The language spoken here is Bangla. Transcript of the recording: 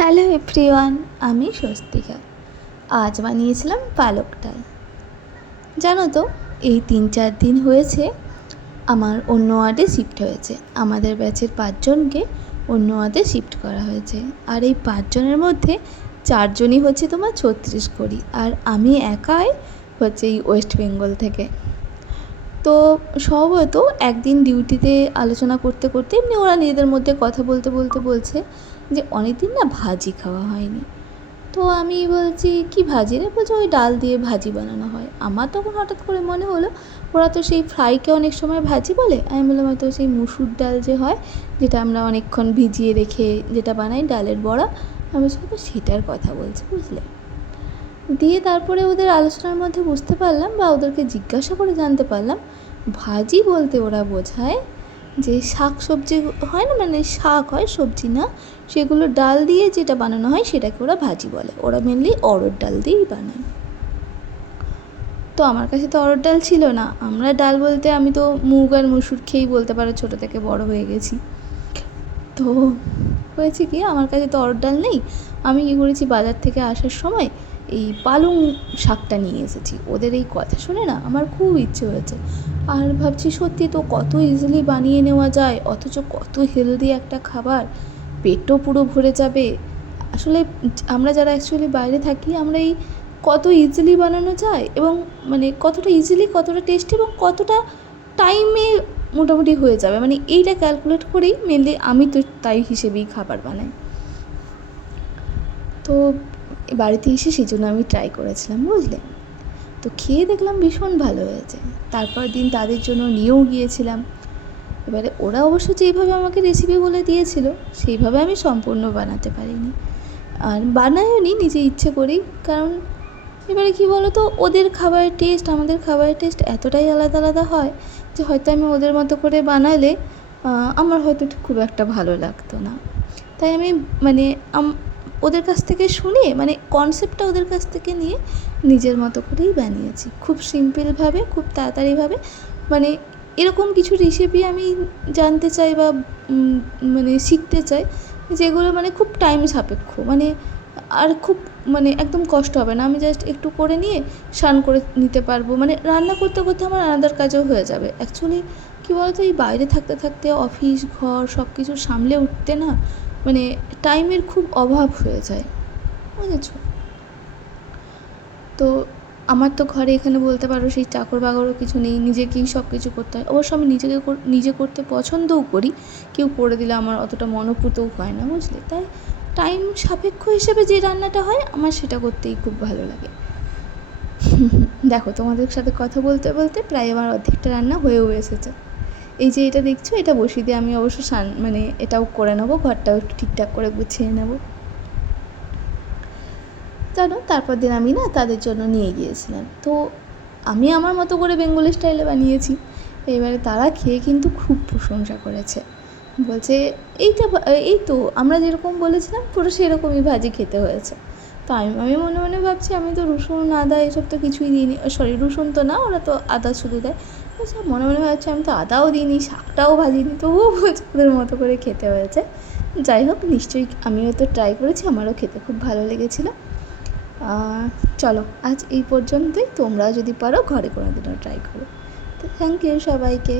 হ্যালো এভরিওয়ান, আমি স্বস্তিকা। আজ বানিয়েছিলাম পালক ডাল। জানো তো, এই 3-4 দিন হয়েছে আমার অন্য ওয়ার্ডে শিফট হয়েছে। আমাদের ব্যাচের 5 জনকে অন্য ওয়ার্ডে শিফট করা হয়েছে। আর এই 5 জনের মধ্যে 4 জনই হচ্ছে তোমার ছত্তিশগড়ি, আর আমি একাই হচ্ছে এই ওয়েস্ট বেঙ্গল থেকে। তো সম্ভবত একদিন ডিউটিতে আলোচনা করতে করতে এমনি ওরা নিজেদের মধ্যে কথা বলতে বলতে বলছে যে অনেক দিন না ভাজি খাওয়া হয়নি। তো আমি বলছি কি ভাজি রে? বলছে ওই ডাল দিয়ে ভাজি বানানো হয়। আমার তখন হঠাৎ করে মনে হলো ওরা তো সেই ফ্রাইকে অনেক সময় ভাজি বলে। আমি বললাম হয়তো সেই মুসুর ডাল যে হয়, যেটা আমরা অনেকক্ষণ ভিজিয়ে রেখে যেটা বানাই ডালের বড়া, আমি শুধু সেটার কথা বলছি, বুঝলে। দিয়ে তারপরে ওদের আলোচনার মধ্যে বুঝতে পারলাম বা ওদেরকে জিজ্ঞাসা করে জানতে পারলাম, ভাজি বলতে ওরা বোঝায় যে শাক সবজি হয় না, মানে শাক হয়, সবজি না, সেগুলো ডাল দিয়ে যেটা বানানো হয় সেটাকে ওরা ভাজি বলে। ওরা মেনলি অড়হর ডাল দিয়েই বানায়। তো আমার কাছে তো অড়হর ডাল ছিল না। আমরা ডাল বলতে আমি তো মুগ আর মুসুর খেয়েই বলতে পারো ছোটো থেকে বড় হয়ে গেছি। তো হয়েছে কি, আমার কাছে তো অড়হর ডাল নেই। আমি কী করেছি, বাজার থেকে আসার সময় এই পালং শাকটা নিয়ে এসেছি। ওদের এই কথা শুনে না আমার খুব ইচ্ছে হয়েছে, আর ভাবছি সত্যি তো কত ইজিলি বানিয়ে নেওয়া যায়, অথচ কত হেলদি একটা খাবার, পেটও পুরো ভরে যাবে। আসলে আমরা যারা অ্যাকচুয়ালি বাইরে থাকি, আমরা এই কত ইজিলি বানানো যায় এবং মানে কতটা ইজিলি, কতটা টেস্টি এবং কতটা টাইমে মোটামুটি হয়ে যাবে, মানে এইটা ক্যালকুলেট করেই মেনলি আমি তো তাই হিসেবেই খাবার বানাই। তো বাড়িতে এসে সেই জন্য আমি ট্রাই করেছিলাম, বুঝলে। তো খেয়ে দেখলাম ভীষণ ভালো হয়েছে। তারপর দিন তাদের জন্য নিয়েও গিয়েছিলাম। এবারে ওরা অবশ্য যেইভাবে আমাকে রেসিপি বলে দিয়েছিল সেইভাবে আমি সম্পূর্ণ বানাতে পারিনি, আর বানাইওনি নিজে ইচ্ছে করেই। কারণ এবারে কী বলো তো, ওদের খাবারের টেস্ট আমাদের খাবারের টেস্ট এতটাই আলাদা আলাদা হয় যে হয়তো আমি ওদের মতো করে বানালে আমার হয়তো খুব একটা ভালো লাগতো না। তাই আমি মানে ওদের কাছ থেকে শুনে, মানে কনসেপ্টটা ওদের কাছ থেকে নিয়ে নিজের মতো করেই বানিয়েছি, খুব সিম্পলভাবে, খুব তাড়াতাড়িভাবে। মানে এরকম কিছু রেসিপি আমি জানতে চাই বা মানে শিখতে চাই যেগুলো মানে খুব টাইম সাপেক্ষ, মানে আর খুব মানে একদম কষ্ট হবে না। আমি জাস্ট একটু করে নিয়ে স্নান করে নিতে পারবো, মানে রান্না করতে করতে আমার আলাদার কাজও হয়ে যাবে। অ্যাকচুয়ালি কী বলতো, এই বাইরে থাকতে থাকতে অফিস ঘর সব কিছু সামলে উঠতে না মানে টাইমের খুব অভাব হয়ে যায়, বুঝেছো। তো আমার তো ঘরে এখানে বলতে পারো সেই চাকর বাকরও কিছু নেই, নিজেকেই সব কিছু করতে হয়। অবশ্য আমি নিজে করতে পছন্দও করি, কেউ করে দিলে আমার অতটা মনোপুতও হয় না, বুঝলে। তাই টাইম সাপেক্ষ হিসেবে যে রান্নাটা হয় আমার সেটা করতেই খুব ভালো লাগে। দেখো, তোমাদের সাথে কথা বলতে বলতে প্রায় আমার অর্ধেকটা রান্না হয়েও এসেছে। এই যে এটা দেখছো, এটা বসিয়ে দিয়ে আমি অবশ্য মানে এটাও করে নেবো, ঘরটাও একটু ঠিকঠাক করে গুছিয়ে নেবো। জানো, তারপর দিন আমি না তাদের জন্য নিয়ে গিয়েছিলাম। তো আমি আমার মতো করে বেঙ্গলি স্টাইলে বানিয়েছি। এবারে তারা খেয়ে কিন্তু খুব প্রশংসা করেছে, বলছে এই তো আমরা যেরকম বলেছিলাম পুরো সেরকমই ভাজি খেতে হয়েছে। তো আমি মনে মনে ভাবছি, আমি তো রসুন আদা এসব তো কিছুই দিইনি, সরি রসুন তো না, ওরা তো আদা শুধু দেয়। আচ্ছা, মনে মনে ভাবছি আমি তো আদাও দিইনি, শাকটাও ভাজিনি, তবুও বলছে ওদের মতো করে খেতে হয়েছে। যাই হোক, নিশ্চয়ই আমিও তো ট্রাই করেছি, আমারও খেতে খুব ভালো লেগেছিলো। চলো আজ এই পর্যন্তই। তোমরাও যদি পারো ঘরে কোনো দিনও ট্রাই করো। তো থ্যাংক ইউ সবাইকে।